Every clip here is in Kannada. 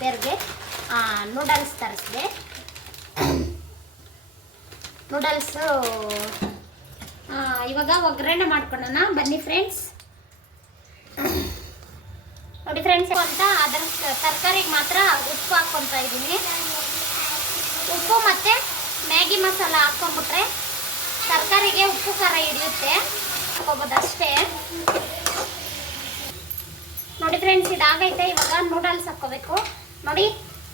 ಪೇರ್ಗೆ ನೂಡಲ್ಸ್ ತರಿಸಿದೆ. ನೂಡಲ್ಸು ಇವಾಗ ಒಗ್ಗರಣೆ ಮಾಡ್ಕೊಳ್ಳೋಣ ಬನ್ನಿ ಫ್ರೆಂಡ್ಸ್. ನೋಡಿ ಫ್ರೆಂಡ್ಸ್, ಅಂತ ಅದರ ತರಕಾರಿಗೆ ಮಾತ್ರ ಉಪ್ಪು ಹಾಕ್ಕೊತಾ ಇದ್ದೀನಿ. ಉಪ್ಪು ಮತ್ತು ಮ್ಯಾಗಿ ಮಸಾಲ ಹಾಕ್ಕೊಂಡ್ಬಿಟ್ರೆ ತರಕಾರಿಗೆ ಉಪ್ಪು ಖಾರ ಹಿಡಿಯುತ್ತೆ, ಹಾಕೋಬೋದು ಅಷ್ಟೇ. ನೋಡಿ ಫ್ರೆಂಡ್ಸ್, ಇದಾಗೈತೆ. ಇವಾಗ ನೂಡಲ್ಸ್ ಹಾಕ್ಕೋಬೇಕು. ನೋಡಿ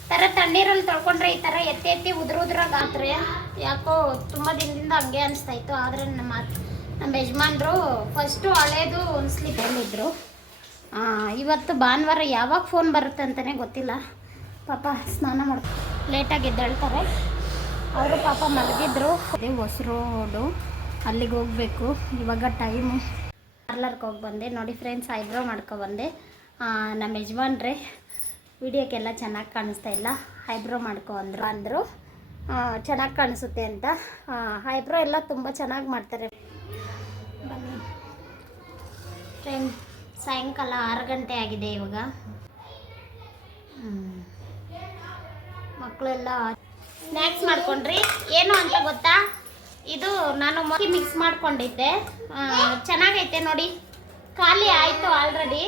ಥರ ತಣ್ಣೀರಲ್ಲಿ ತೊಳ್ಕೊಂಡ್ರೆ ಈ ಥರ ಎತ್ತಿ ಎತ್ತಿ ಉದುರಾಗ ಆತ್ರೆ ಯಾಕೋ ತುಂಬ ದಿನದಿಂದ ಹಂಗೆ ಅನಿಸ್ತಾ ಇತ್ತು. ಆದರೆ ನಮ್ಮ ಯಜಮಾನ್ರು ಫಸ್ಟು ಹಳೇದು ಒಂದು ಸ್ಲಿಪ್ ಹೇಳಿದ್ರು. ಇವತ್ತು ಭಾನುವಾರ ಯಾವಾಗ ಫೋನ್ ಬರುತ್ತೆ ಅಂತಲೇ ಗೊತ್ತಿಲ್ಲ. ಪಾಪ ಸ್ನಾನ ಮಾಡಿ ಲೇಟಾಗಿ ಎದ್ದೇಳ್ತಾರೆ. ಅವರು ಪಾಪ ಮಲಗಿದ್ರು. ಅದೇ ಹೊಸರು ರೋಡು, ಅಲ್ಲಿಗೆ ಹೋಗಬೇಕು. ಇವಾಗ ಟೈಮು ಪಾರ್ಲರ್ಗೆ ಹೋಗಿ ಬಂದೆ. ನೋಡಿ ಫ್ರೆಂಡ್ಸ್, ಐಬ್ರೋ ಮಾಡ್ಕೊಬಂದೆ. ನಮ್ಮ ಯಜಮಾನ್ರೆ ವಿಡಿಯೋಕ್ಕೆಲ್ಲ ಚೆನ್ನಾಗಿ ಕಾಣಿಸ್ತಾ ಇಲ್ಲ, ಐಬ್ರೋ ಮಾಡ್ಕೊ ಅಂದರು ಚೆನ್ನಾಗಿ ಕಾಣಿಸುತ್ತೆ ಅಂತ. ಐಬ್ರೋ ಎಲ್ಲ ತುಂಬ ಚೆನ್ನಾಗಿ ಮಾಡ್ತಾರೆ. ಬನ್ನಿ ಫ್ರೆಂಡ್, ಸಾಯಂಕಾಲ 6 ಗಂಟೆ ಆಗಿದೆ ಇವಾಗ. ಮಕ್ಕಳೆಲ್ಲ ಸ್ನ್ಯಾಕ್ಸ್ ಮಾಡ್ಕೊಂಡ್ರಿ. ಏನು ಅಂತ ಗೊತ್ತಾ, ಇದು ನಾನು ಮಿಕ್ಸ್ ಮಾಡ್ಕೊಂಡಿದ್ದೆ. ಚೆನ್ನಾಗೈತೆ ನೋಡಿ. ಖಾಲಿ ಆಯಿತು ಆಲ್ರೆಡಿ.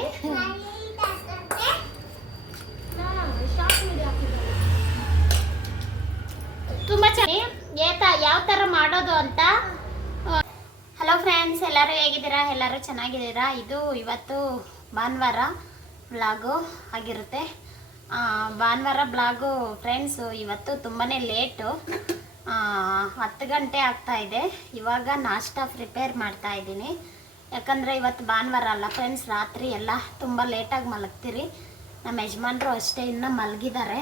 ತುಂಬ ಚೆನ್ನಾಗಿ ಯಾವ ಥರ ಮಾಡೋದು ಅಂತ. ಹಲೋ ಫ್ರೆಂಡ್ಸ್, ಎಲ್ಲರೂ ಹೇಗಿದ್ದೀರಾ? ಎಲ್ಲರೂ ಚೆನ್ನಾಗಿದ್ದೀರಾ? ಇದು ಇವತ್ತು ಭಾನುವಾರ ಬ್ಲಾಗು ಆಗಿರುತ್ತೆ. ಭಾನುವಾರ ಬ್ಲಾಗು ಫ್ರೆಂಡ್ಸು ಇವತ್ತು ತುಂಬಾ ಲೇಟು. 10 ಗಂಟೆ ಆಗ್ತಾಯಿದೆ. ಇವಾಗ ನಾಷ್ಟ ಪ್ರಿಪೇರ್ ಮಾಡ್ತಾಯಿದ್ದೀನಿ. ಯಾಕಂದರೆ ಇವತ್ತು ಭಾನುವಾರ ಅಲ್ಲ ಫ್ರೆಂಡ್ಸ್, ರಾತ್ರಿ ಎಲ್ಲ ತುಂಬ ಲೇಟಾಗಿ ಮಲಗ್ತೀರಿ. ನಮ್ಮ ಯಜಮಾನ್ರು ಅಷ್ಟೇ ಇನ್ನೂ ಮಲಗಿದ್ದಾರೆ.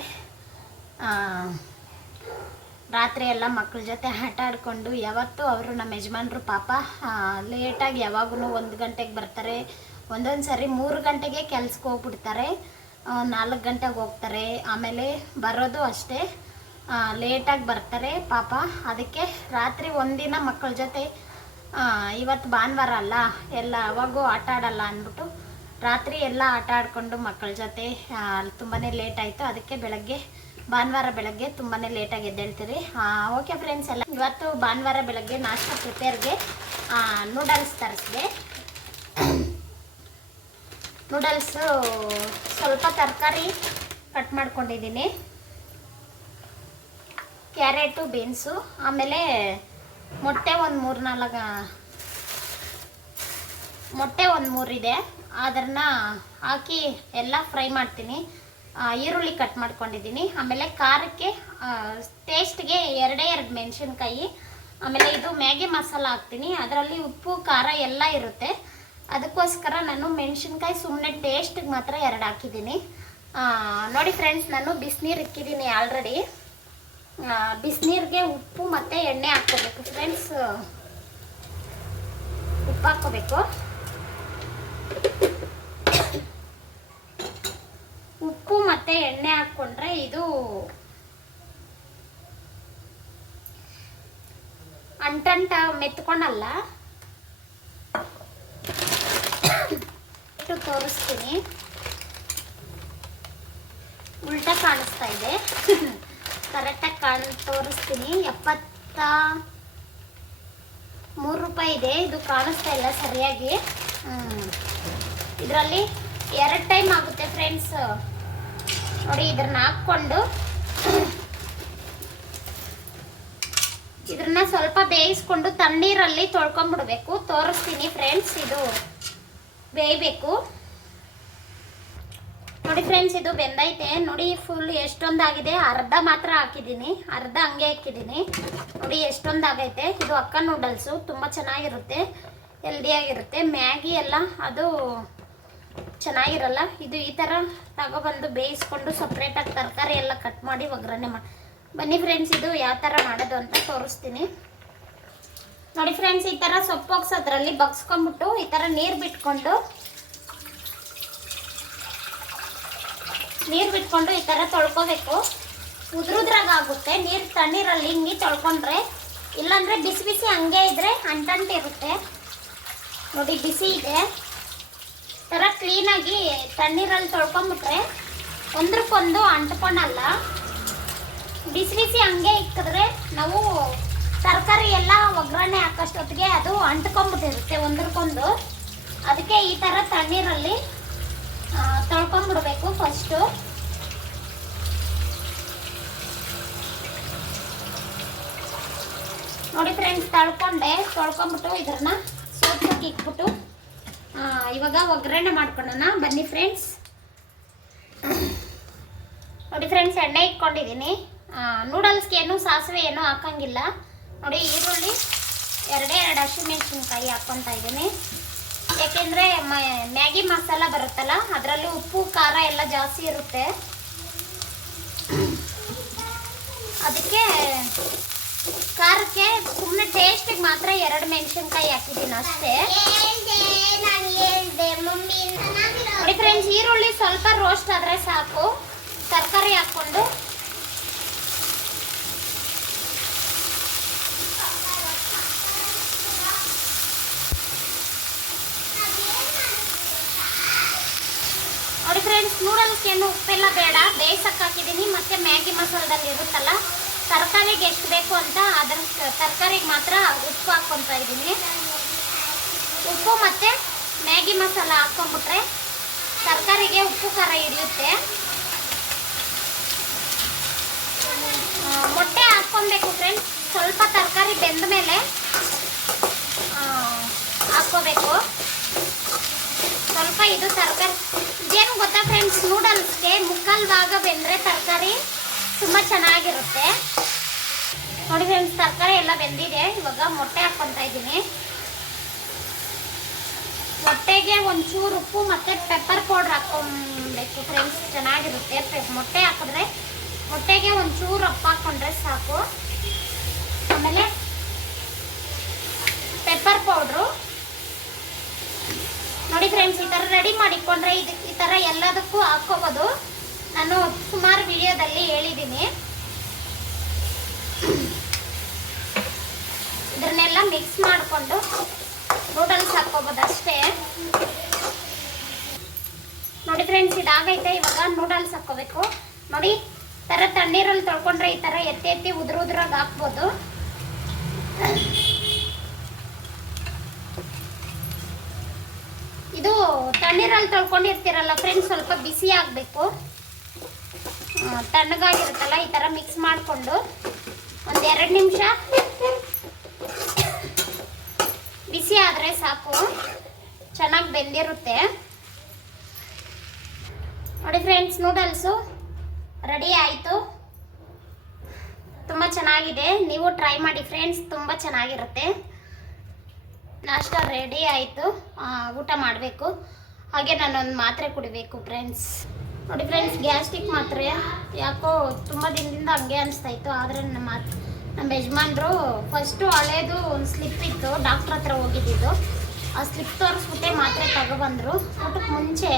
ರಾತ್ರಿ ಎಲ್ಲ ಮಕ್ಕಳ ಜೊತೆ ಆಟ ಆಡಿಕೊಂಡು ಯಾವತ್ತೂ ಅವರು ನಮ್ಮ ಯಜಮಾನ್ರು ಪಾಪ ಲೇಟಾಗಿ ಯಾವಾಗೂ 1 ಗಂಟೆಗೆ ಬರ್ತಾರೆ. ಒಂದೊಂದು ಸರಿ 3 ಗಂಟೆಗೆ ಕೆಲ್ಸಕ್ಕೆ ಹೋಗ್ಬಿಡ್ತಾರೆ, 4 ಗಂಟೆಗೆ ಹೋಗ್ತಾರೆ. ಆಮೇಲೆ ಬರೋದು ಅಷ್ಟೇ ಲೇಟಾಗಿ ಬರ್ತಾರೆ ಪಾಪ. ಅದಕ್ಕೆ ರಾತ್ರಿ ಒಂದಿನ ಮಕ್ಕಳ ಜೊತೆ ಇವತ್ತು ಭಾನುವಾರ ಅಲ್ಲ, ಎಲ್ಲ ಅವಾಗೂ ಆಟ ಆಡಲ್ಲ ಅಂದ್ಬಿಟ್ಟು ರಾತ್ರಿ ಎಲ್ಲ ಆಟ ಆಡಿಕೊಂಡು ಮಕ್ಕಳ ಜೊತೆ ತುಂಬಾ ಲೇಟ್ ಆಯಿತು. ಅದಕ್ಕೆ ಭಾನುವಾರ ಬೆಳಗ್ಗೆ ತುಂಬಾ ಲೇಟಾಗಿ ಎದ್ದೇಳ್ತೀರಿ. ಓಕೆ ಫ್ರೆಂಡ್ಸ್, ಎಲ್ಲ ಇವತ್ತು ಭಾನುವಾರ ಬೆಳಗ್ಗೆ ನಾಷ್ಟ ಪ್ರಿಪೇರ್ಗೆ ನೂಡಲ್ಸ್ ತರಿಸಿದೆ. ನೂಡಲ್ಸು ಸ್ವಲ್ಪ ತರಕಾರಿ ಕಟ್ ಮಾಡ್ಕೊಂಡಿದ್ದೀನಿ. ಕ್ಯಾರೆಟು, ಬೀನ್ಸು, ಆಮೇಲೆ ಮೊಟ್ಟೆ ಒಂದು 3-4 ಮೊಟ್ಟೆ ಒಂದು 3 ಇದೆ. ಅದನ್ನು ಹಾಕಿ ಎಲ್ಲ ಫ್ರೈ ಮಾಡ್ತೀನಿ. ಈರುಳ್ಳಿ ಕಟ್ ಮಾಡ್ಕೊಂಡಿದ್ದೀನಿ. ಆಮೇಲೆ ಖಾರಕ್ಕೆ ಟೇಸ್ಟ್ಗೆ 2 ಮೆಣಸಿನ್ಕಾಯಿ. ಆಮೇಲೆ ಇದು ಮ್ಯಾಗಿ ಮಸಾಲ ಹಾಕ್ತೀನಿ. ಅದರಲ್ಲಿ ಉಪ್ಪು ಖಾರ ಎಲ್ಲ ಇರುತ್ತೆ. ಅದಕ್ಕೋಸ್ಕರ ನಾನು ಮೆಣಸಿನ್ಕಾಯಿ ಸುಮ್ಮನೆ ಟೇಸ್ಟಿಗೆ ಮಾತ್ರ 2 ಹಾಕಿದ್ದೀನಿ. ನೋಡಿ ಫ್ರೆಂಡ್ಸ್, ನಾನು ಬಿಸಿನೀರು ಇಕ್ಕಿದ್ದೀನಿ ಆಲ್ರೆಡಿ. ಬಿಸಿನೀರಿಗೆ ಉಪ್ಪು ಮತ್ತು ಎಣ್ಣೆ ಹಾಕ್ಕೋಬೇಕು ಫ್ರೆಂಡ್ಸ್. ಉಪ್ಪು ಹಾಕ್ಕೋಬೇಕು. ಉಪ್ಪು ಮತ್ತು ಎಣ್ಣೆ ಹಾಕ್ಕೊಂಡ್ರೆ ಇದು ಅಂಟಂಟ ಮೆತ್ಕೊಳಲ್ಲ. ತೋರಿಸ್ತೀನಿ. ಉಲ್ಟಾ ಕಾಣಿಸ್ತಾ ಇದೆ. ಕರೆಕ್ಟಾಗಿ ತೋರಿಸ್ತೀನಿ. 73 ರೂಪಾಯಿ ಇದೆ. ಇದು ಕಾಣಿಸ್ತಾ ಇಲ್ಲ ಸರಿಯಾಗಿ. ಇದರಲ್ಲಿ 2 ಟೈಮ್ ಆಗುತ್ತೆ ಫ್ರೆಂಡ್ಸ್. ನೋಡಿ, ಇದನ್ನ ಹಾಕ್ಕೊಂಡು ಇದನ್ನ ಸ್ವಲ್ಪ ಬೇಯಿಸ್ಕೊಂಡು ತಣ್ಣೀರಲ್ಲಿ ತೊಳ್ಕೊಂಡ್ಬಿಡ್ಬೇಕು. ತೋರಿಸ್ತೀನಿ ಫ್ರೆಂಡ್ಸ್, ಇದು ಬೇಯಬೇಕು. ನೋಡಿ ಫ್ರೆಂಡ್ಸ್, ಇದು ಬೆಂದೈತೆ. ನೋಡಿ ಫುಲ್ ಎಷ್ಟೊಂದಾಗಿದೆ. ಅರ್ಧ ಮಾತ್ರ ಹಾಕಿದ್ದೀನಿ, ಅರ್ಧ ಹಂಗೆ ಹಾಕಿದ್ದೀನಿ. ನೋಡಿ ಎಷ್ಟೊಂದಾಗೈತೆ. ಇದು ಅಕ್ಕ ನೂಡಲ್ಸು, ತುಂಬ ಚೆನ್ನಾಗಿರುತ್ತೆ, ಹೆಲ್ದಿಯಾಗಿರುತ್ತೆ. ಮ್ಯಾಗಿ ಎಲ್ಲ ಅದು ಚೆನ್ನಾಗಿರಲ್ಲ. ಇದು ಈ ಥರ ತಗೊಬಂದು ಬೇಯಿಸ್ಕೊಂಡು ಸಪ್ರೇಟಾಗಿ ತರಕಾರಿ ಎಲ್ಲ ಕಟ್ ಮಾಡಿ ಒಗ್ಗರಣೆ ಮಾಡಿ. ಬನ್ನಿ ಫ್ರೆಂಡ್ಸ್, ಇದು ಯಾವ ಥರ ಮಾಡೋದು ಅಂತ ತೋರಿಸ್ತೀನಿ. ನೋಡಿ ಫ್ರೆಂಡ್ಸ್, ಈ ಥರ ಸೊಪ್ಪು ಅದರಲ್ಲಿ ಬಗ್ಸ್ಕೊಂಡ್ಬಿಟ್ಟು ಈ ಥರ ನೀರು ಬಿಟ್ಕೊಂಡು ಈ ಥರ ತೊಳ್ಕೊಬೇಕು. ಉದ್ರಾಗುತ್ತೆ. ತಣ್ಣೀರಲ್ಲಿ ಹಿಂಗೆ ತೊಳ್ಕೊಂಡ್ರೆ, ಇಲ್ಲಾಂದರೆ ಬಿಸಿ ಬಿಸಿ ಹಂಗೆ ಇದ್ರೆ ಅಂಟಿರುತ್ತೆ. ನೋಡಿ ಬಿಸಿ ಇದೆ. ಥರ ಕ್ಲೀನಾಗಿ ತಣ್ಣೀರಲ್ಲಿ ತೊಳ್ಕೊಂಬಿಟ್ರೆ ಒಂದ್ರಕ್ಕೊಂದು ಅಂಟ್ಕೊಳಲ್ಲ. ಬಿಸಿ ಬಿಸಿ ಹಂಗೆ ಇಕ್ಕಿದ್ರೆ ನಾವು ತರಕಾರಿ ಎಲ್ಲ ಒಗ್ಗರಣೆ ಹಾಕೋಷ್ಟೊತ್ತಿಗೆ ಅದು ಅಂಟ್ಕೊಂಡ್ಬಿಟ್ಟಿರುತ್ತೆ ಒಂದ್ರಕ್ಕೊಂದು. ಅದಕ್ಕೆ ಈ ಥರ ತಣ್ಣೀರಲ್ಲಿ ತೊಳ್ಕೊಂಡ್ಬಿಡ್ಬೇಕು ಫಸ್ಟು. ನೋಡಿ ಫ್ರೆಂಡ್ಸ್, ತೊಳ್ಕೊಂಬಿಟ್ಟು ಇದನ್ನ ಸೋಪ್ಗೆ ಇಕ್ಬಿಟ್ಟು ಇವಾಗ ಒಗ್ಗರಣೆ ಮಾಡ್ಕೊಳ್ಳೋಣ ಬನ್ನಿ ಫ್ರೆಂಡ್ಸ್. ನೋಡಿ ಫ್ರೆಂಡ್ಸ್, ಎಣ್ಣೆ ಇಟ್ಕೊಂಡಿದ್ದೀನಿ. ನೂಡಲ್ಸ್ಗೆ ಏನು ಸಾಸಿವೆ ಏನೂ ಹಾಕಂಗಿಲ್ಲ. ನೋಡಿ, ಈರುಳ್ಳಿ ಎರಡೇ ಹಸಿಮೆಣಸಿನ್ಕಾಯಿ ಹಾಕ್ಕೊತಾ ಇದ್ದೀನಿ. ಯಾಕೆಂದರೆ ಮ್ಯಾಗಿ ಮಸಾಲ ಬರುತ್ತಲ್ಲ, ಅದರಲ್ಲಿ ಉಪ್ಪು ಖಾರ ಎಲ್ಲ ಜಾಸ್ತಿ ಇರುತ್ತೆ. ಅದಕ್ಕೆ ಖಾರಕ್ಕೆ ಸುಮ್ಮನೆ ಟೇಸ್ಟಿಗೆ ಮಾತ್ರ 2 ಮೆಣಸಿನ್ಕಾಯಿ ಹಾಕಿದ್ದೀನಿ ಅಷ್ಟೇ. ನೋಡಿ ಫ್ರೆಂಡ್ಸ್, ಈರುಳ್ಳಿ ಸ್ವಲ್ಪ ರೋಸ್ಟ್ ಆದರೆ ಸಾಕು. ತರಕಾರಿ ಹಾಕ್ಕೊಂಡು ನೋಡಿ ಫ್ರೆಂಡ್ಸ್, ನೂಡಲ್ಸ್ಗೆ ಏನು ಉಪ್ಪೆಲ್ಲ ಬೇಡ, ಬೇಯಿಸಕ್ಕೆ ಹಾಕಿದ್ದೀನಿ. ಮತ್ತು ಮ್ಯಾಗಿ ಮಸಾಲದಲ್ಲಿ ಇರುತ್ತಲ್ಲ, ತರಕಾರಿಗೆ ಎಷ್ಟು ಬೇಕು ಅಂತ ಅದ್ರ ತರಕಾರಿಗೆ ಮಾತ್ರ ಉಪ್ಪು ಹಾಕ್ಕೊತಾ ಇದ್ದೀನಿ. ಉಪ್ಪು ಮತ್ತು ಮ್ಯಾಗಿ ಮಸಾಲ ಹಾಕ್ಕೊಂಬಿಟ್ರೆ ತರಕಾರಿಗೆ ಉಪ್ಪು ಖಾರ ಹಿಡಿಯುತ್ತೆ. ಮೊಟ್ಟೆ ಹಾಕ್ಕೊಬೇಕು ಫ್ರೆಂಡ್ಸ್. ಸ್ವಲ್ಪ ತರಕಾರಿ ಬೆಂದ ಮೇಲೆ ಹಾಕ್ಕೋಬೇಕು. ಸ್ವಲ್ಪ ಇದು ತರಕಾರಿ ಇದೇನು ಗೊತ್ತಾ ಫ್ರೆಂಡ್ಸ್, ನೂಡಲ್ಸ್ಗೆ ಮುಕ್ಕಾಲು ಭಾಗ ಬೆಂದರೆ ತರಕಾರಿ ತುಂಬ ಚೆನ್ನಾಗಿರುತ್ತೆ. ನೋಡಿ ಫ್ರೆಂಡ್ಸ್, ತರಕಾರಿ ಎಲ್ಲ ಬೆಂದಿದೆ. ಇವಾಗ ಮೊಟ್ಟೆ ಹಾಕ್ಕೊತಾ ಇದ್ದೀನಿ. ಮೊಟ್ಟೆಗೆ ಒಂಚೂರು ಉಪ್ಪು ಮತ್ತು ಪೆಪ್ಪರ್ ಪೌಡ್ರ್ ಹಾಕ್ಕೊಬೇಕು ಫ್ರೆಂಡ್ಸ್, ಚೆನ್ನಾಗಿರುತ್ತೆ. ಮೊಟ್ಟೆ ಹಾಕಿದ್ರೆ ಮೊಟ್ಟೆಗೆ ಒಂಚೂರು ಉಪ್ಪು ಹಾಕ್ಕೊಂಡ್ರೆ ಸಾಕು. ಆಮೇಲೆ ಪೆಪ್ಪರ್ ಪೌಡ್ರು. ನೋಡಿ ಫ್ರೆಂಡ್ಸ್, ಈ ಥರ ರೆಡಿ ಮಾಡಿಕೊಂಡ್ರೆ ಈ ಥರ ಎಲ್ಲದಕ್ಕೂ ಹಾಕ್ಕೋಬೋದು. ನಾನು ಸುಮಾರು ವಿಡಿಯೋದಲ್ಲಿ ಹೇಳಿದ್ದೀನಿ. ಇದನ್ನೆಲ್ಲ ಮಿಕ್ಸ್ ಮಾಡಿಕೊಂಡು ನೂಡಲ್ಸ್ ಹಾಕ್ಕೋಬೋದು ಅಷ್ಟೇ. ನೋಡಿ ಫ್ರೆಂಡ್ಸ್, ಇದಾಗೈತೆ. ಇವಾಗ ನೂಡಲ್ಸ್ ಹಾಕ್ಕೋಬೇಕು. ನೋಡಿ, ಥರ ತಣ್ಣೀರಲ್ಲಿ ತೊಳ್ಕೊಂಡ್ರೆ ಈ ಥರ ಎತ್ತಿ ಉದ್ರಾಗಿ ಹಾಕ್ಬೋದು. ಇದು ತಣ್ಣೀರಲ್ಲಿ ತೊಳ್ಕೊಂಡಿರ್ತೀರಲ್ಲ ಫ್ರೆಂಡ್ಸ್, ಸ್ವಲ್ಪ ಬಿಸಿ ಆಗಬೇಕು. ತಣ್ಣಗಾಗಿರುತ್ತಲ್ಲ, ಈ ಥರ ಮಿಕ್ಸ್ ಮಾಡಿಕೊಂಡು ಒಂದು 2 ನಿಮಿಷ ಬಿಸಿ ಆದರೆ ಸಾಕು, ಚೆನ್ನಾಗಿ ಬೆಂದಿರುತ್ತೆ. ನೋಡಿ ಫ್ರೆಂಡ್ಸ್, ನೂಡಲ್ಸು ರೆಡಿ ಆಯಿತು. ತುಂಬ ಚೆನ್ನಾಗಿದೆ, ನೀವು ಟ್ರೈ ಮಾಡಿ ಫ್ರೆಂಡ್ಸ್, ತುಂಬ ಚೆನ್ನಾಗಿರುತ್ತೆ. ನಾಷ್ಟ ರೆಡಿ ಆಯಿತು, ಊಟ ಮಾಡಬೇಕು. ಹಾಗೆ ನಾನೊಂದು ಮಾತ್ರೆ ಕುಡಿಬೇಕು ಫ್ರೆಂಡ್ಸ್. ನೋಡಿ ಫ್ರೆಂಡ್ಸ್, ಗ್ಯಾಸ್ಟ್ರಿಕ್ ಮಾತ್ರೆ ಯಾಕೋ ತುಂಬ ದಿನದಿಂದ ಹಂಗೆ ಅನಿಸ್ತಾಯಿತ್ತು. ಆದರೆ ನಮ್ಮ ಯಜಮಾನ್ರು ಫಸ್ಟು ಹಳೇದು ಒಂದು ಸ್ಲಿಪ್ ಇತ್ತು, ಡಾಕ್ಟ್ರ್ ಹತ್ರ ಹೋಗಿದ್ದಿದ್ದು. ಆ ಸ್ಲಿಪ್ ತೋರಿಸ್ಬಿಟ್ಟೆ ಮಾತ್ರೆ ತಗೊಬಂದರು. ಊಟಕ್ಕೆ ಮುಂಚೆ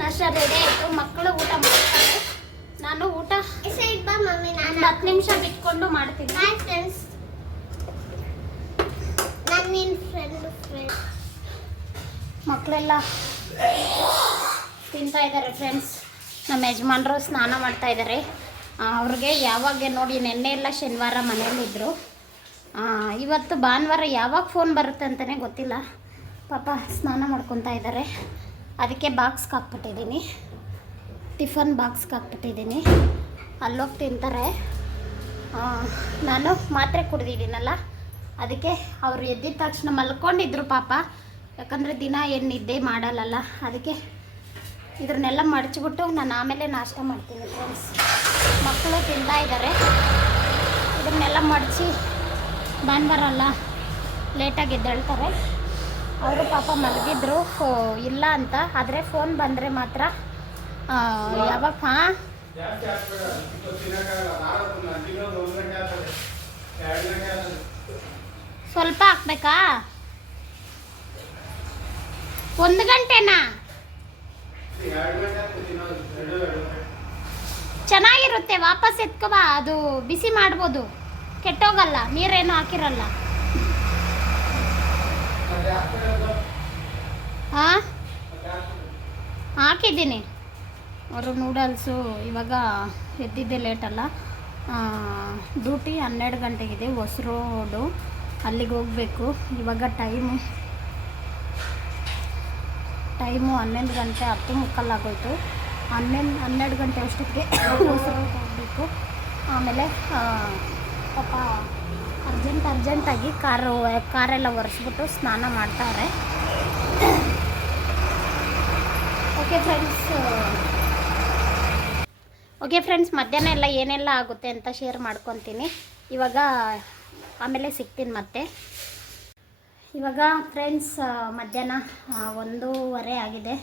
ನಾಷ್ಟ ರೆಡಿ ಆಯಿತು. ಮಕ್ಕಳು ಊಟ ಮಾಡ್ತಾರೆ, ನಾನು ಊಟ 10 ನಿಮಿಷ ಬಿಟ್ಕೊಂಡು ಮಾಡ್ತೀನಿ. ಮಕ್ಕಳೆಲ್ಲ ತಿಂತಾ ಇದ್ದಾರೆ ಫ್ರೆಂಡ್ಸ್. ನಮ್ಮ ಯಜಮಾನ್ರು ಸ್ನಾನ ಮಾಡ್ತಾ ಇದ್ದಾರೆ. ಅವ್ರಿಗೆ ಯಾವಾಗ ನೋಡಿ, ನೆನ್ನೆ ಎಲ್ಲ ಶನಿವಾರ ಮನೇಲಿದ್ದರು. ಇವತ್ತು ಭಾನುವಾರ ಯಾವಾಗ ಫೋನ್ ಬರುತ್ತೆ ಅಂತಲೇ ಗೊತ್ತಿಲ್ಲ. ಪಾಪ ಸ್ನಾನ ಮಾಡ್ಕೊತಾ ಇದ್ದಾರೆ. ಅದಕ್ಕೆ ಬಾಕ್ಸ್ಗೆ ಹಾಕ್ಬಿಟ್ಟಿದ್ದೀನಿ, ಟಿಫನ್ ಬಾಕ್ಸ್ಗೆ ಹಾಕ್ಬಿಟ್ಟಿದ್ದೀನಿ. ಅಲ್ಲೋಗಿ ತಿಂತಾರೆ. ನಾನು ಮಾತ್ರೆ ಕುಡಿದಿದ್ದೀನಲ್ಲ, ಅದಕ್ಕೆ ಅವರು ಎದ್ದಿದ ತಕ್ಷಣ ಮಲ್ಕೊಂಡಿದ್ರು ಪಾಪ. ಯಾಕಂದರೆ ದಿನ ಏನು ನಿದ್ದೆ ಮಾಡಲ್ಲಲ್ಲ, ಅದಕ್ಕೆ ಇದನ್ನೆಲ್ಲ ಮಡಚಿಬಿಟ್ಟು ನಾನು ಆಮೇಲೆ ನಾಷ್ಟ ಮಾಡ್ತೀನಿ ಫ್ರೆಂಡ್ಸ್. ಮಕ್ಕಳು ತಿಂತಾ ಇದ್ದಾರೆ. ಇದನ್ನೆಲ್ಲ ಮಡಚಿ ಭಾನುವಾರ ಅಲ್ಲ, ಲೇಟಾಗಿ ಎದ್ದೇಳ್ತಾರೆ. ಅವರು ಪಾಪ ಮಲಗಿದ್ರು ಇಲ್ಲ ಅಂತ. ಆದರೆ ಫೋನ್ ಬಂದರೆ ಮಾತ್ರ ಯಾವಾಗ ಸ್ವಲ್ಪ ಹಾಕ್ಬೇಕಾ? 1 ಗಂಟೆನಾ? ಚೆನ್ನಾಗಿರುತ್ತೆ, ವಾಪಸ್ ಎತ್ಕೊಬಾ. ಅದು ಬಿಸಿ ಮಾಡ್ಬೋದು, ಕೆಟ್ಟೋಗಲ್ಲ, ನೀರೇನು ಹಾಕಿರಲ್ಲ. ಹಾಂ ಹಾಕಿದ್ದೀನಿ. ಅವರು ನೂಡಲ್ಸು ಇವಾಗ ಎದ್ದಿದ್ದೆ ಲೇಟಲ್ಲ, ಡ್ಯೂಟಿ 12 ಗಂಟೆಗಿದೆ, ಹೊಸ ರೋಡು, ಅಲ್ಲಿಗೆ ಹೋಗಬೇಕು. ಇವಾಗ ಟೈಮು 11 ಗಂಟೆ 10:15 ಆಗೋಯ್ತು. 12 ಗಂಟೆ ಅಷ್ಟೊತ್ತಿಗೆ ಹೊಸ ರೋಡ್ ಹೋಗಬೇಕು. ಆಮೇಲೆ ಪಾಪ ಅರ್ಜೆಂಟಾಗಿ ಕಾರೆಲ್ಲ ಒರೆಸ್ಬಿಟ್ಟು ಸ್ನಾನ ಮಾಡ್ತಾರೆ. ಓಕೆ ಫ್ರೆಂಡ್ಸ್, ಮಧ್ಯಾಹ್ನ ಎಲ್ಲ ಏನೆಲ್ಲ ಆಗುತ್ತೆ ಅಂತ ಶೇರ್ ಮಾಡ್ಕೊತೀನಿ. ಇವಾಗ ಆಮೇಲೆ ಸಿಗ್ತೀನಿ ಮತ್ತೆ. ಇವಾಗ ಫ್ರೆಂಡ್ಸ್ ಮಧ್ಯಾಹ್ನ 1:15 ಆಗಿದೆ.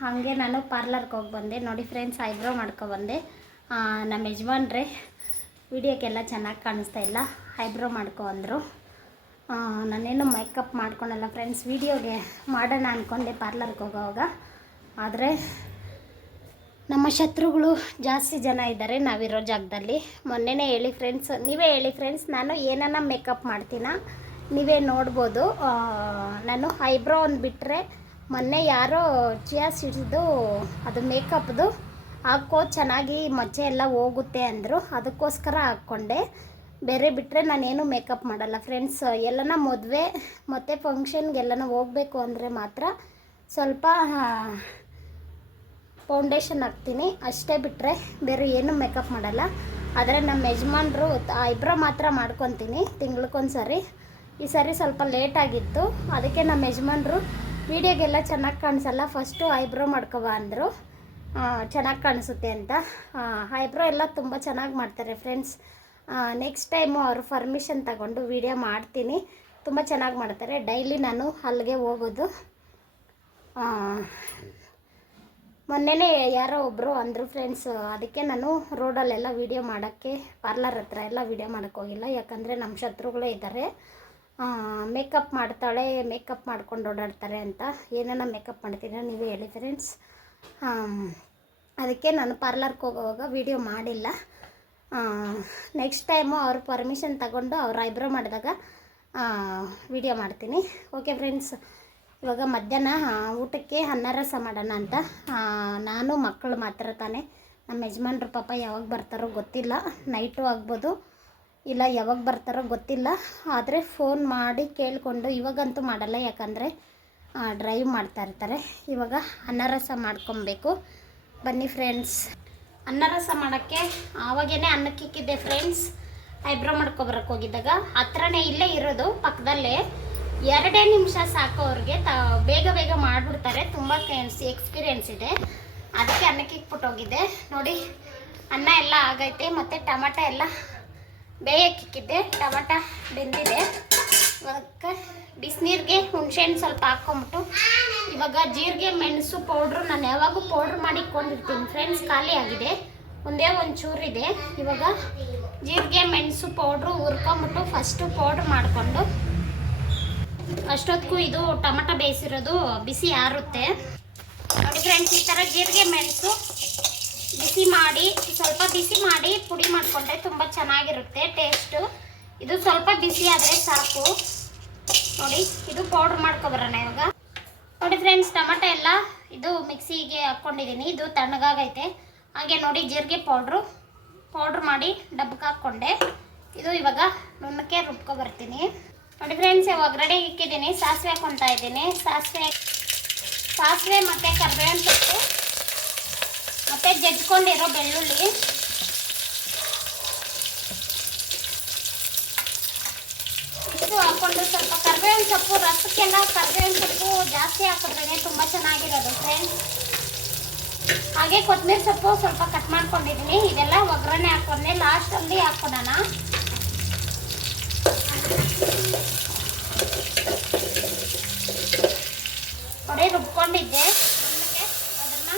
ಹಾಗೆ ನಾನು ಪಾರ್ಲರ್ಗೆ ಹೋಗಿ ಬಂದೆ. ನೋಡಿ ಫ್ರೆಂಡ್ಸ್, ಐಬ್ರೋ ಮಾಡ್ಕೊಬಂದೆ. ನಮ್ಮ ಯಜಮಾನ್ರೆ ವಿಡಿಯೋಕ್ಕೆಲ್ಲ ಚೆನ್ನಾಗಿ ಕಾಣಿಸ್ತಾ ಇಲ್ಲ, ಐಬ್ರೋ ಮಾಡ್ಕೊ ಅಂದರು. ನಾನೇನು ಮೇಕಪ್ ಮಾಡ್ಕೊಳಲ್ಲ ಫ್ರೆಂಡ್ಸ್, ವೀಡಿಯೋಗೆ ಮಾಡೋಣ ಅಂದ್ಕೊಂಡೆ ಪಾರ್ಲರ್ಗೆ ಹೋಗೋವಾಗ. ಆದರೆ ನಮ್ಮ ಶತ್ರುಗಳು ಜಾಸ್ತಿ ಜನ ಇದ್ದಾರೆ ನಾವಿರೋ ಜಾಗದಲ್ಲಿ. ಮೊನ್ನೆನೇ ಹೇಳಿ ಫ್ರೆಂಡ್ಸ್, ನೀವೇ ಹೇಳಿ ಫ್ರೆಂಡ್ಸ್, ನಾನು ಏನನ್ನ ಮೇಕಪ್ ಮಾಡ್ತೀನ ನೀವೇ ನೋಡ್ಬೋದು. ನಾನು ಐಬ್ರೋ ಒಂದು ಬಿಟ್ಟರೆ, ಮೊನ್ನೆ ಯಾರೋ ಚಿಯಾ ಸೀಡ್ಸ್ದು ಅದು ಮೇಕಪ್ದು ಹಾಕೋ ಚೆನ್ನಾಗಿ ಮಚ್ಚೆ ಎಲ್ಲ ಹೋಗುತ್ತೆ ಅಂದರು, ಅದಕ್ಕೋಸ್ಕರ ಹಾಕ್ಕೊಂಡೆ. ಬೇರೆ ಬಿಟ್ಟರೆ ನಾನೇನು ಮೇಕಪ್ ಮಾಡಲ್ಲ ಫ್ರೆಂಡ್ಸ್. ಎಲ್ಲನ ಮದುವೆ ಮತ್ತು ಫಂಕ್ಷನ್ಗೆಲ್ಲನ ಹೋಗಬೇಕು ಅಂದರೆ ಮಾತ್ರ ಸ್ವಲ್ಪ ಫೌಂಡೇಶನ್ ಹಾಕ್ತೀನಿ, ಅಷ್ಟೇ ಬಿಟ್ಟರೆ ಬೇರೆ ಏನೂ ಮೇಕಪ್ ಮಾಡಲ್ಲ. ಆದರೆ ನಮ್ಮ ಯಜಮಾನ್ರು ಐಬ್ರೋ ಮಾತ್ರ ಮಾಡ್ಕೊತೀನಿ ತಿಂಗ್ಳಿಗೊಂದ್ಸರಿ. ಈ ಸರಿ ಸ್ವಲ್ಪ ಲೇಟಾಗಿತ್ತು, ಅದಕ್ಕೆ ನಮ್ಮ ಯಜಮಾನ್ರು ವೀಡಿಯೋಗೆಲ್ಲ ಚೆನ್ನಾಗಿ ಕಾಣಿಸಲ್ಲ, ಫಸ್ಟು ಐಬ್ರೋ ಮಾಡ್ಕೊಬ ಅಂದರು, ಚೆನ್ನಾಗಿ ಕಾಣಿಸುತ್ತೆ ಅಂತ. ಐಬ್ರೋ ಎಲ್ಲ ತುಂಬ ಚೆನ್ನಾಗಿ ಮಾಡ್ತಾರೆ ಫ್ರೆಂಡ್ಸ್. ನೆಕ್ಸ್ಟ್ ಟೈಮು ಅವರು ಪರ್ಮಿಷನ್ ತಗೊಂಡು ವೀಡಿಯೋ ಮಾಡ್ತೀನಿ. ತುಂಬ ಚೆನ್ನಾಗಿ ಮಾಡ್ತಾರೆ. ಡೈಲಿ ನಾನು ಅಲ್ಲಿಗೆ ಹೋಗೋದು. ಮೊನ್ನೆನೇ ಯಾರೋ ಒಬ್ಬರು ಅಂದರು ಫ್ರೆಂಡ್ಸ್, ಅದಕ್ಕೆ ನಾನು ರೋಡಲ್ಲೆಲ್ಲ ವೀಡಿಯೋ ಮಾಡೋಕ್ಕೆ, ಪಾರ್ಲರ್ ಹತ್ರ ಎಲ್ಲ ವೀಡಿಯೋ ಮಾಡೋಕ್ಕೆ ಹೋಗಿಲ್ಲ. ಯಾಕಂದರೆ ನಮ್ಮ ಶತ್ರುಗಳೇ ಇದ್ದಾರೆ, ಮೇಕಪ್ ಮಾಡ್ತಾಳೆ, ಮೇಕಪ್ ಮಾಡ್ಕೊಂಡು ಓಡಾಡ್ತಾರೆ ಅಂತ. ಏನೇನೋ ಮೇಕಪ್ ಮಾಡ್ತೀನಿ ನೀವೇ ಹೇಳಿ ಫ್ರೆಂಡ್ಸ್. ಅದಕ್ಕೆ ನಾನು ಪಾರ್ಲರ್ಗೆ ಹೋಗೋವಾಗ ವೀಡಿಯೋ ಮಾಡಿಲ್ಲ. ನೆಕ್ಸ್ಟ್ ಟೈಮು ಅವ್ರ ಪರ್ಮಿಷನ್ ತಗೊಂಡು ಅವ್ರು ಐಬ್ರೋ ಮಾಡಿದಾಗ ವೀಡಿಯೋ ಮಾಡ್ತೀನಿ. ಓಕೆ ಫ್ರೆಂಡ್ಸ್, ಇವಾಗ ಮಧ್ಯಾಹ್ನ ಊಟಕ್ಕೆ ಅನ್ನ ರಸ ಮಾಡೋಣ ಅಂತ. ನಾನು ಮಕ್ಕಳು ಮಾತ್ರ ತಾನೇ. ನಮ್ಮ ಯಜಮಾನ್ರ ಪಾಪ ಯಾವಾಗ ಬರ್ತಾರೋ ಗೊತ್ತಿಲ್ಲ, ನೈಟು ಆಗ್ಬೋದು, ಇಲ್ಲ ಯಾವಾಗ ಬರ್ತಾರೋ ಗೊತ್ತಿಲ್ಲ. ಆದರೆ ಫೋನ್ ಮಾಡಿ ಕೇಳಿಕೊಂಡು, ಇವಾಗಂತೂ ಮಾಡಲ್ಲ ಯಾಕಂದರೆ ಡ್ರೈವ್ ಮಾಡ್ತಾ ಇರ್ತಾರೆ. ಇವಾಗ ಅನ್ನ ರಸ ಮಾಡ್ಕೊಬೇಕು. ಬನ್ನಿ ಫ್ರೆಂಡ್ಸ್. ಅನ್ನ ರಸ ಮಾಡೋಕ್ಕೆ ಆವಾಗೇ ಅನ್ನಕ್ಕೆ ಇಕ್ಕಿದ್ದೆ ಫ್ರೆಂಡ್ಸ್. ಐಬ್ರೋ ಮಾಡ್ಕೊಬರಕ್ಕೆ ಹೋಗಿದ್ದಾಗ ಹತ್ರನೇ ಇಲ್ಲೇ ಇರೋದು, ಪಕ್ಕದಲ್ಲೇ. 2 ನಿಮಿಷ ಸಾಕು ಅವ್ರಿಗೆ, ಬೇಗ ಬೇಗ ಮಾಡಿಬಿಡ್ತಾರೆ. ತುಂಬ ಎಕ್ಸ್ಪೀರಿಯೆನ್ಸ್ ಇದೆ, ಅದಕ್ಕೆ ಅನ್ನಕ್ಕೆ ಇಕ್ಬಿಟ್ಟು ಹೋಗಿದ್ದೆ. ನೋಡಿ ಅನ್ನ ಎಲ್ಲ ಆಗೈತೆ, ಮತ್ತು ಟೊಮಟ ಎಲ್ಲ ಬೇಯಕ್ಕೆ ಇಕ್ಕಿದ್ದೆ. ಟೊಮಟ ಬೆಂದಿದೆ. ಅದಕ್ಕೆ ಬಿಸಿನೀರಿಗೆ ಹುಣಸೆಹಣ್ಣು ಸ್ವಲ್ಪ ಹಾಕ್ಕೊಂಬಿಟ್ಟು, ಇವಾಗ ಜೀರಿಗೆ ಮೆಣಸು ಪೌಡ್ರು ನಾನು ಯಾವಾಗೂ ಪೌಡ್ರ್ ಮಾಡಿ ಇಟ್ಕೊಂಡಿರ್ತೀನಿ ಫ್ರೆಂಡ್ಸ್, ಖಾಲಿ ಆಗಿದೆ, ಒಂದೇ ಒಂದು ಚೂರಿದೆ. ಇವಾಗ ಜೀರಿಗೆ ಮೆಣಸು ಪೌಡ್ರು ಹುರ್ಕೊಂಬಿಟ್ಟು ಫಸ್ಟು ಪೌಡ್ರ್ ಮಾಡಿಕೊಂಡು, ಅಷ್ಟೊತ್ತಿಗೂ ಇದು ಟೊಮಟೊ ಬೇಯಿಸಿರೋದು ಬಿಸಿ ಆರುತ್ತೆ. ನೋಡಿ ಫ್ರೆಂಡ್ಸ್, ಈ ಥರ ಜೀರಿಗೆ ಮೆಣಸು ಸ್ವಲ್ಪ ಬಿಸಿ ಮಾಡಿ ಪುಡಿ ಮಾಡಿಕೊಂಡ್ರೆ ತುಂಬ ಚೆನ್ನಾಗಿರುತ್ತೆ ಟೇಸ್ಟು. ಇದು ಸ್ವಲ್ಪ ಬಿಸಿ ಆದರೆ ಸಾಕು. ನೋಡಿ, ಇದು ಪೌಡ್ರ್ ಮಾಡ್ಕೊಬರೋಣ ಇವಾಗ. ನೋಡಿ ಫ್ರೆಂಡ್ಸ್, ಟೊಮಟೊ ಎಲ್ಲ ಇದು ಮಿಕ್ಸಿಗೆ ಹಾಕ್ಕೊಂಡಿದ್ದೀನಿ, ಇದು ತಣ್ಣಗಾಗೈತೆ. ಹಾಗೆ ನೋಡಿ ಜೀರಿಗೆ ಪೌಡ್ರ್ ಮಾಡಿ ಡಬ್ಬಕ್ಕೆ ಹಾಕ್ಕೊಂಡೆ. ಇದು ಇವಾಗ ನುಣ್ಣಕ್ಕೆ ರುಬ್ಕೊಬರ್ತೀನಿ. ನೋಡಿ ಫ್ರೆಂಡ್ಸ್, ಒಗ್ಗರಣೆಗೆ ಇಕ್ಕಿದ್ದೀನಿ, ಸಾಸಿವೆ ಹಾಕ್ಕೊತಾ ಇದ್ದೀನಿ. ಸಾಸಿವೆ ಮತ್ತು ಕರಿಬೇವಿನ ಸೊಪ್ಪು ಮತ್ತು ಜಜ್ಕೊಂಡಿರೋ ಬೆಳ್ಳುಳ್ಳಿ, ಇಷ್ಟು ಹಾಕ್ಕೊಂಡು ಸ್ವಲ್ಪ ಕರಿಬೇವಿನ ಸೊಪ್ಪು, ರಸಕ್ಕೆಲ್ಲ ಕರಿಬೇವಿನ ಸೊಪ್ಪು ಜಾಸ್ತಿ ಹಾಕಿದ್ರೇ ತುಂಬ ಚೆನ್ನಾಗಿರೋದು ಫ್ರೆಂಡ್ಸ್. ಹಾಗೆ ಕೊತ್ತಂಬರಿ ಸೊಪ್ಪು ಸ್ವಲ್ಪ ಕಟ್ ಮಾಡ್ಕೊಂಡಿದ್ದೀನಿ. ಇದೆಲ್ಲ ಒಗ್ಗರಣೆ ಹಾಕ್ಕೊಂಡೆ, ಲಾಸ್ಟಲ್ಲಿ ಹಾಕ್ಕೊಳ್ಳೋಣ. ನೋಡಿ ರುಬ್ಕೊಂಡಿದ್ದೆ, ಅದನ್ನು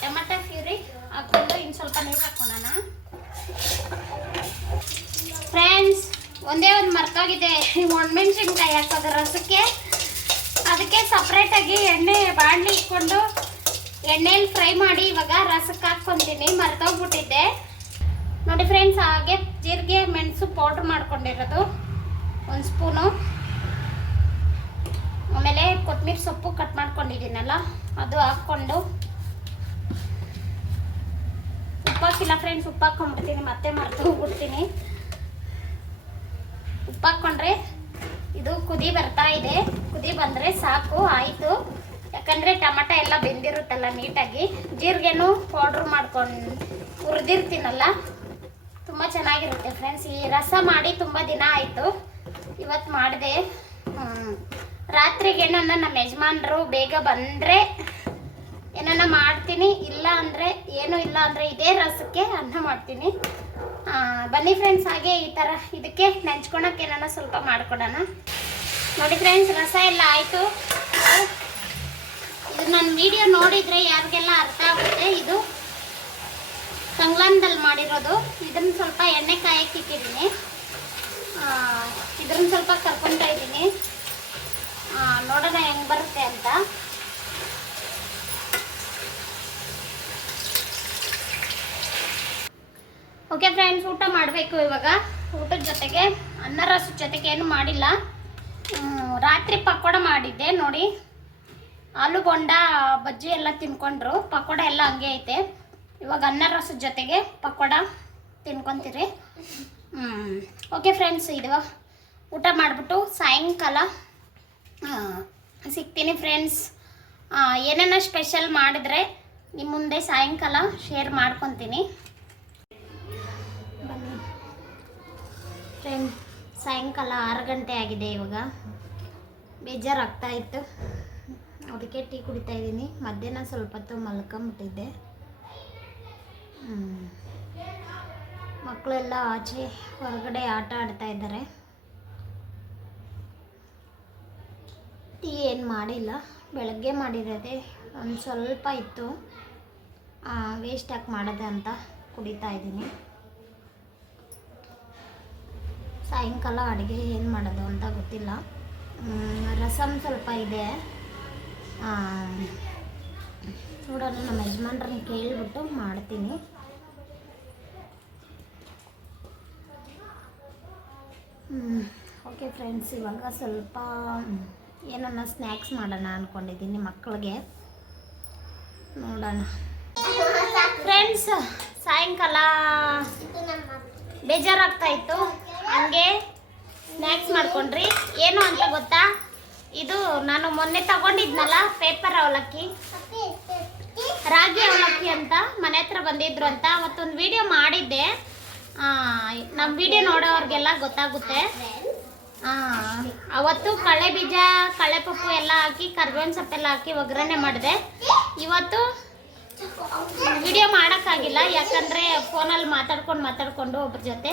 ಟೊಮೆಟೊ ಪ್ಯೂರಿ ಹಾಕ್ಕೊಂಡು ಇನ್ನು ಸ್ವಲ್ಪ ನೀರು ಹಾಕ್ಕೊಳ್ಳೋಣ ಫ್ರೆಂಡ್ಸ್. ಒಂದೇ ಒಂದು ಮರ್ತೋಗಿದೆ, ಒಣಮೆಣ್ಸಿನ್ಕಾಯಿ ಹಾಕೋದು ರಸಕ್ಕೆ. ಅದಕ್ಕೆ ಸಪ್ರೇಟಾಗಿ ಬಾಣಲಿ ಇಟ್ಕೊಂಡು ಎಣ್ಣೆಯಲ್ಲಿ ಫ್ರೈ ಮಾಡಿ ಇವಾಗ ರಸಕ್ಕೆ ಹಾಕ್ಕೊತೀನಿ, ಮರ್ತೋಗ್ಬಿಟ್ಟಿದ್ದೆ. ನೋಡಿ ಫ್ರೆಂಡ್ಸ್, ಹಾಗೆ ಜೀರಿಗೆ ಮೆಣಸು ಪೌಡ್ರ್ ಮಾಡ್ಕೊಂಡಿರೋದು 1 ಸ್ಪೂನು. ಆಮೇಲೆ ಕೊತ್ತಂಬರಿ ಸೊಪ್ಪು ಕಟ್ ಮಾಡ್ಕೊಂಡಿದ್ದೀನಲ್ಲ ಅದು ಹಾಕ್ಕೊಂಡು, ಉಪ್ಪು ಹಾಕಿಲ್ಲ ಫ್ರೆಂಡ್ಸ್, ಉಪ್ಪು ಹಾಕ್ಕೊಂಡ್ಬಿಡ್ತೀನಿ, ಮತ್ತೆ ಮರ್ತು ಹೋಗ್ಬಿಡ್ತೀನಿ. ಉಪ್ಪು ಹಾಕ್ಕೊಂಡ್ರೆ ಇದು ಕುದಿ ಬರ್ತಾ ಇದೆ, ಕುದಿ ಬಂದರೆ ಸಾಕು, ಆಯಿತು. ಯಾಕಂದರೆ ಟೊಮಟೊ ಎಲ್ಲ ಬೆಂದಿರುತ್ತಲ್ಲ ನೀಟಾಗಿ. ಜೀರಿಗೆನೂ ಪೌಡ್ರ್ ಮಾಡ್ಕೊಂಡು ಹುರಿದಿರ್ತೀನಲ್ಲ, ತುಂಬ ಚೆನ್ನಾಗಿರುತ್ತೆ ಫ್ರೆಂಡ್ಸ್. ಈ ರಸ ಮಾಡಿ ತುಂಬ ದಿನ ಆಯಿತು, ಇವತ್ತು ಮಾಡಿದೆ. ರಾತ್ರಿಗೆ ನಮ್ಮ ಯಜಮಾನರು ಬೇಗ ಬಂದರೆ ಏನನ್ನ ಮಾಡ್ತೀನಿ, ಇಲ್ಲ ಅಂದರೆ ಏನೂ ಇಲ್ಲ ಅಂದರೆ ಇದೇ ರಸಕ್ಕೆ ಅನ್ನ ಮಾಡ್ತೀನಿ. ಬನ್ನಿ ಫ್ರೆಂಡ್ಸ್, ಹಾಗೆ ಈ ಥರ ಇದಕ್ಕೆ ನೆಂಚ್ಕೊಳಕ್ಕೆ ಏನಾನ ಸ್ವಲ್ಪ ಮಾಡ್ಕೊಡೋಣ. ನೋಡಿ ಫ್ರೆಂಡ್ಸ್, ರಸ ಎಲ್ಲ ಆಯಿತು. ಇದು ನನ್ನ ವಿಡಿಯೋ ನೋಡಿದರೆ ಯಾರಿಗೆಲ್ಲ ಅರ್ಥ ಆಗುತ್ತೆ. ಇದು ಸಂಗ್ಲಾನದಲ್ಲಿ ಮಾಡಿರೋದು. ಇದನ್ನು ಸ್ವಲ್ಪ ಎಣ್ಣೆ ಕಾಯಕ್ಕೆ ಇಟ್ಟಿದ್ದೀನಿ, ಇದ್ರನ್ನ ಸ್ವಲ್ಪ ಕರ್ಕೊತಾ ಇದ್ದೀನಿ, ನೋಡೋಣ ಹೆಂಗೆ ಬರುತ್ತೆ ಅಂತ. ಓಕೆ ಫ್ರೆಂಡ್ಸ್, ಊಟ ಮಾಡಬೇಕು ಇವಾಗ. ಊಟದ ಜೊತೆಗೆ ಅನ್ನ ರಸದ ಜೊತೆಗೆ ಏನು ಮಾಡಿಲ್ಲ. ರಾತ್ರಿ ಪಕೋಡ ಮಾಡಿದ್ದೆ ನೋಡಿ, ಆಲೂ ಬೋಂಡ ಬಜ್ಜಿ ಎಲ್ಲ ತಿನ್ಕೊಂಡ್ರು, ಪಕೋಡ ಎಲ್ಲ ಹಂಗೆ ಐತೆ. ಇವಾಗ ಅನ್ನ ರಸದ ಜೊತೆಗೆ ಪಕೋಡ ತಿನ್ಕೊತೀರಿ. ಓಕೆ ಫ್ರೆಂಡ್ಸ್, ಇದು ಊಟ ಮಾಡಿಬಿಟ್ಟು ಸಾಯಂಕಾಲ ಸಿಗ್ತೀನಿ ಫ್ರೆಂಡ್ಸ್. ಏನೇನೋ ಸ್ಪೆಷಲ್ ಮಾಡಿದ್ರೆ ನಿಮ್ಮ ಮುಂದೆ ಸಾಯಂಕಾಲ ಶೇರ್ ಮಾಡ್ಕೊತೀನಿ. ಬನ್ನಿ ಫ್ರೆಂಡ್, ಸಾಯಂಕಾಲ 6 ಗಂಟೆ ಆಗಿದೆ. ಇವಾಗ ಬೇಜಾರಾಗ್ತಾ ಇತ್ತು, ಅದಕ್ಕೆ ಟೀ ಕುಡಿತಾ ಇದ್ದೀನಿ. ಮಧ್ಯಾಹ್ನ ಸ್ವಲ್ಪ ಹೊತ್ತು ಮಲ್ಕೊಂಬಿಟ್ಟಿದ್ದೆ. ಮಕ್ಕಳೆಲ್ಲ ಆಚೆ ಹೊರಗಡೆ ಆಟ ಆಡ್ತಾ ಇದ್ದಾರೆ. ಟೀ ಏನು ಮಾಡಿಲ್ಲ, ಬೆಳಗ್ಗೆ ಮಾಡಿರೋದೆ ಒಂದು ಸ್ವಲ್ಪ ಇತ್ತು, ವೇಸ್ಟ್ ಯಾಕೆ ಮಾಡೋದೆ ಅಂತ ಕುಡಿತಾ ಇದ್ದೀನಿ. ಸಾಯಂಕಾಲ ಅಡುಗೆ ಏನು ಮಾಡೋದು ಅಂತ ಗೊತ್ತಿಲ್ಲ. ರಸಮ್ ಸ್ವಲ್ಪ ಇದೆ, ನೋಡೋಣ, ನಮ್ಮ ಯಜಮಾನ್ರನ್ನ ಕೇಳಿಬಿಟ್ಟು ಮಾಡ್ತೀನಿ. ಓಕೆ ಫ್ರೆಂಡ್ಸ್, ಇವಾಗ ಸ್ವಲ್ಪ ಏನನ್ನ ಸ್ನ್ಯಾಕ್ಸ್ ಮಾಡೋಣ ಅಂದ್ಕೊಂಡಿದ್ದೀನಿ ಮಕ್ಕಳಿಗೆ, ನೋಡೋಣ. ಫ್ರೆಂಡ್ಸ್, ಸಾಯಂಕಾಲ ಬೇಜಾರಾಗ್ತಾ ಇತ್ತು, ಹಂಗೆ ಸ್ನ್ಯಾಕ್ಸ್ ಮಾಡ್ಕೊಂಡ್ರಿ. ಏನು ಅಂತ ಗೊತ್ತಾ, ಇದು ನಾನು ಮೊನ್ನೆ ತಗೊಂಡಿದ್ನಲ್ಲ ಪೇಪರ್ ಅವಲಕ್ಕಿ, ರಾಗಿ ಅವಲಕ್ಕಿ ಅಂತ ಮನೆ ಹತ್ರ ಬಂದಿದ್ರು ಅಂತ ಅವತ್ತೊಂದು ವಿಡಿಯೋ ಮಾಡಿದ್ದೆ. ನಮ್ಮ ವಿಡಿಯೋ ನೋಡೋವ್ರಿಗೆಲ್ಲ ಗೊತ್ತಾಗುತ್ತೆ. ಅವತ್ತು ಕಳೆ ಬೀಜ, ಕಳೆ ಪಪ್ಪು ಎಲ್ಲ ಹಾಕಿ, ಕರ್ಬೇವಿನ ಸೊಪ್ಪೆಲ್ಲ ಹಾಕಿ ಒಗ್ಗರಣೆ ಮಾಡಿದೆ. ಇವತ್ತು ವಿಡಿಯೋ ಮಾಡೋಕ್ಕಾಗಿಲ್ಲ, ಯಾಕಂದರೆ ಫೋನಲ್ಲಿ ಮಾತಾಡ್ಕೊಂಡು ಒಬ್ಬರ ಜೊತೆ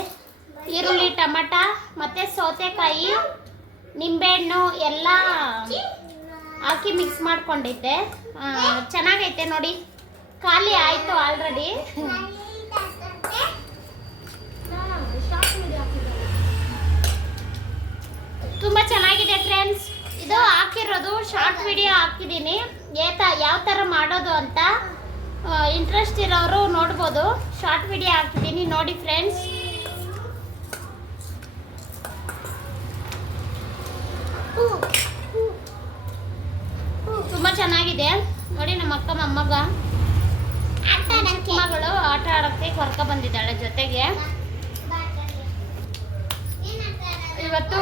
ಈರುಳ್ಳಿ, ಟೊಮಟ ಮತ್ತು ಸೌತೆಕಾಯಿ, ನಿಂಬೆಹಣ್ಣು ಎಲ್ಲ ಹಾಕಿ ಮಿಕ್ಸ್ ಮಾಡ್ಕೊಂಡಿದ್ದೆ. ಚೆನ್ನಾಗೈತೆ ನೋಡಿ, ಖಾಲಿ ಆಯಿತು ಆಲ್ರೆಡಿ. ತುಂಬ ಚೆನ್ನಾಗಿದೆ ಫ್ರೆಂಡ್ಸ್. ಇದು ಹಾಕಿರೋದು ಶಾರ್ಟ್ ವಿಡಿಯೋ ಹಾಕಿದ್ದೀನಿ, ಯಾವ ಥರ ಮಾಡೋದು ಅಂತ ಇಂಟ್ರೆಸ್ಟ್ ಇರೋರು ನೋಡ್ಬೋದು. ಶಾರ್ಟ್ ವಿಡಿಯೋ ಹಾಕಿದ್ದೀನಿ, ನೋಡಿ ಫ್ರೆಂಡ್ಸ್. ತುಂಬ ಚೆನ್ನಾಗಿದೆ ನೋಡಿ. ನಮ್ಮ ಅಕ್ಕ ಮೊಮ್ಮಗ ಮಗಳು ಆಟ ಆಡೋಕ್ಕೆ ಕರ್ಕ ಬಂದಿದ್ದಾಳೆ ಜೊತೆಗೆ. ಇವತ್ತು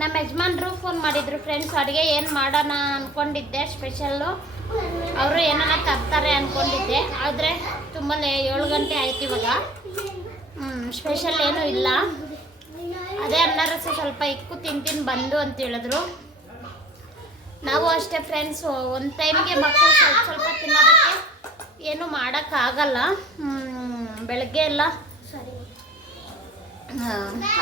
ನಮ್ಮ ಯಜಮಾನ್ರು ಫೋನ್ ಮಾಡಿದ್ರು ಫ್ರೆಂಡ್ಸ್, ಅಡುಗೆ ಏನು ಮಾಡೋಣ ಅಂದ್ಕೊಂಡಿದ್ದೆ ಸ್ಪೆಷಲ್ಲು. ಅವರು ಏನಾರ ತರ್ತಾರೆ ಅಂದ್ಕೊಂಡಿದ್ದೆ, ಆದರೆ ತುಂಬ 7 ಗಂಟೆ ಆಯ್ತು ಇವಾಗ. ಸ್ಪೆಷಲ್ ಏನೂ ಇಲ್ಲ, ಅದೇ ಅನ್ನ ರಸ ಸ್ವಲ್ಪ ಇಕ್ಕು ತಿಂತೀನಿ ಬಂದು ಅಂತ ಹೇಳಿದ್ರು. ನಾವು ಅಷ್ಟೇ ಫ್ರೆಂಡ್ಸ್, ಒಂದು ಟೈಮ್ಗೆ ಮಕ್ಕಳು ಸ್ವಲ್ಪ ತಿನ್ನೋದಕ್ಕೆ ಏನು ಮಾಡೋಕ್ಕಾಗಲ್ಲ. ಬೆಳಗ್ಗೆ ಎಲ್ಲ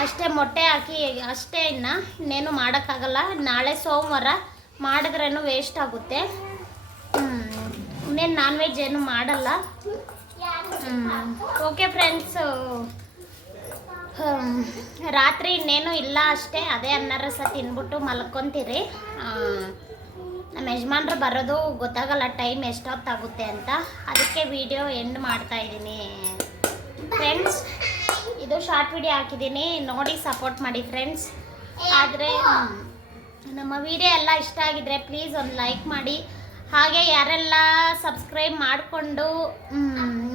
ಅಷ್ಟೇ ಮೊಟ್ಟೆ ಹಾಕಿ ಅಷ್ಟೇ, ಇನ್ನೇನು ಮಾಡೋಕ್ಕಾಗಲ್ಲ. ನಾಳೆ ಸೋಮವಾರ ಮಾಡಿದ್ರೇನು ವೇಸ್ಟ್ ಆಗುತ್ತೆ. ಇನ್ನೇನು ನಾನ್ ವೆಜ್ ಏನು ಮಾಡಲ್ಲ. ಓಕೆ ಫ್ರೆಂಡ್ಸ್, ರಾತ್ರಿ ಇನ್ನೇನು ಇಲ್ಲ ಅಷ್ಟೇ, ಅದೇ ಅನ್ನ ರಸ ತಿನ್ಬಿಟ್ಟು ಮಲ್ಕೊತೀರಿ. ನಮ್ಮ ಯಜಮಾನ್ರು ಬರೋದು ಗೊತ್ತಾಗಲ್ಲ ಟೈಮ್ ಎಷ್ಟೊತ್ತಾಗುತ್ತೆ ಅಂತ, ಅದಕ್ಕೆ ವಿಡಿಯೋ ಎಂಡ್ ಮಾಡ್ತಾ ಇದ್ದೀನಿ ಫ್ರೆಂಡ್ಸ್. ಇದು ಶಾರ್ಟ್ ವಿಡಿಯೋ ಹಾಕಿದ್ದೀನಿ, ನೋಡಿ ಸಪೋರ್ಟ್ ಮಾಡಿ ಫ್ರೆಂಡ್ಸ್. ಆದರೆ ನಮ್ಮ ವಿಡಿಯೋ ಎಲ್ಲ ಇಷ್ಟ ಆಗಿದ್ರೆ ಪ್ಲೀಸ್ ಒಂದು ಲೈಕ್ ಮಾಡಿ. ಹಾಗೆ ಯಾರೆಲ್ಲ ಸಬ್ಸ್ಕ್ರೈಬ್ ಮಾಡಿಕೊಂಡು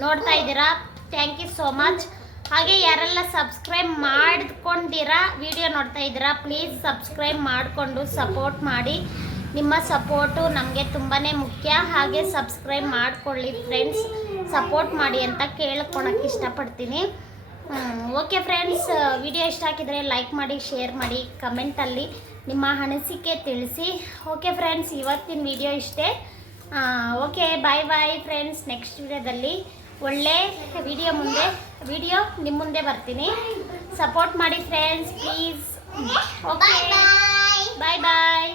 ನೋಡ್ತಾ ಇದ್ದೀರಾ ಥ್ಯಾಂಕ್ ಯು ಸೋ ಮಚ್. ಹಾಗೆ ಯಾರೆಲ್ಲ ಸಬ್ಸ್ಕ್ರೈಬ್ ಮಾಡ್ಕೊಂಡಿರಾ ವಿಡಿಯೋ ನೋಡ್ತಾ ಇದ್ದೀರಾ ಪ್ಲೀಸ್ ಸಬ್ಸ್ಕ್ರೈಬ್ ಮಾಡಿಕೊಂಡು ಸಪೋರ್ಟ್ ಮಾಡಿ. ನಿಮ್ಮ ಸಪೋರ್ಟು ನಮಗೆ ತುಂಬಾ ಮುಖ್ಯ. ಹಾಗೆ ಸಬ್ಸ್ಕ್ರೈಬ್ ಮಾಡಿಕೊಳ್ಳಿ ಫ್ರೆಂಡ್ಸ್, ಸಪೋರ್ಟ್ ಮಾಡಿ ಅಂತ ಕೇಳ್ಕೊಳಕ್ಕೆ ಇಷ್ಟಪಡ್ತೀನಿ. ಓಕೆ ಫ್ರೆಂಡ್ಸ್, ವಿಡಿಯೋ ಇಷ್ಟ ಆಗಿದ್ರೆ ಲೈಕ್ ಮಾಡಿ, ಶೇರ್ ಮಾಡಿ, ಕಮೆಂಟಲ್ಲಿ ನಿಮ್ಮ ಅನಿಸಿಕೆ ತಿಳಿಸಿ. ಓಕೆ ಫ್ರೆಂಡ್ಸ್, ಇವತ್ತಿನ ವಿಡಿಯೋ ಇಷ್ಟೇ. Okay bye bye friends. Next ವಿಡಿಯೋದಲ್ಲಿ ಒಳ್ಳೆ ವಿಡಿಯೋ ನಿಮ್ಮ ಮುಂದೆ ಬರ್ತೀನಿ. ಸಪೋರ್ಟ್ ಮಾಡಿ friends please. Okay bye bye.